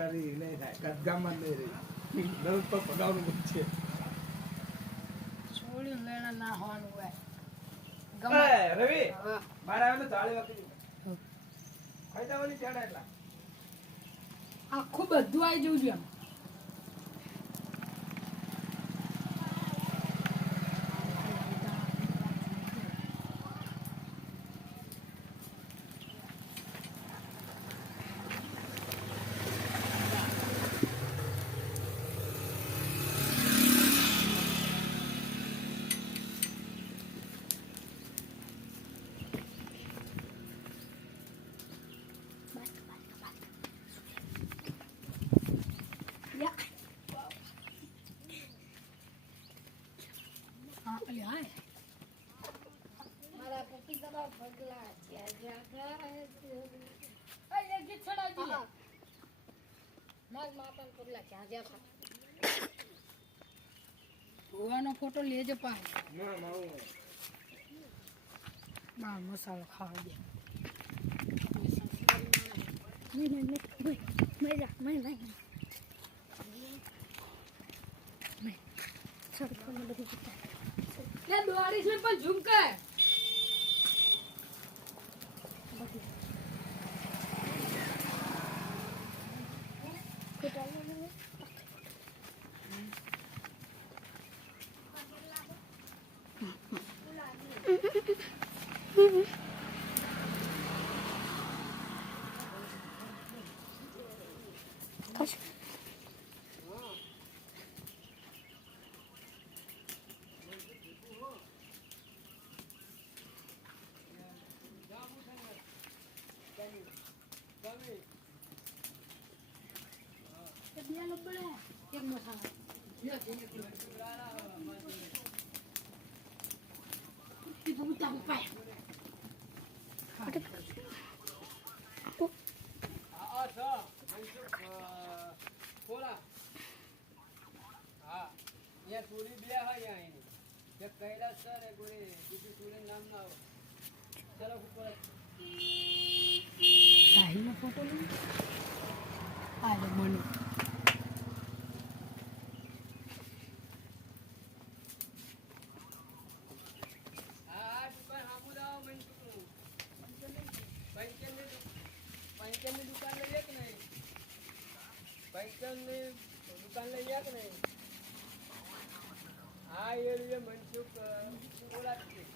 કરી નહીં થાય ગામમાં નહીં રહી દરરોજ તો પગારનું છે છોડ્યું લેણા ના હોવાનું હોય રવિ બાર આવે તો ચાલી વાગી ખાઈતા વાળી ચાડા એટલા આખું બધું આવી જવું જોઈએ મારા પપ્પી દબા પગલા ગોવાનો ફોટો લેજો પાછો ના મારું બાર મસાલો ખાવા દે દોડી છે પણ ઝુમકે સાહિલનો ફોટો લે આ લે મને દુકાન લઈ ગયા કે નહીં હા એ મનસુખ બોલાતી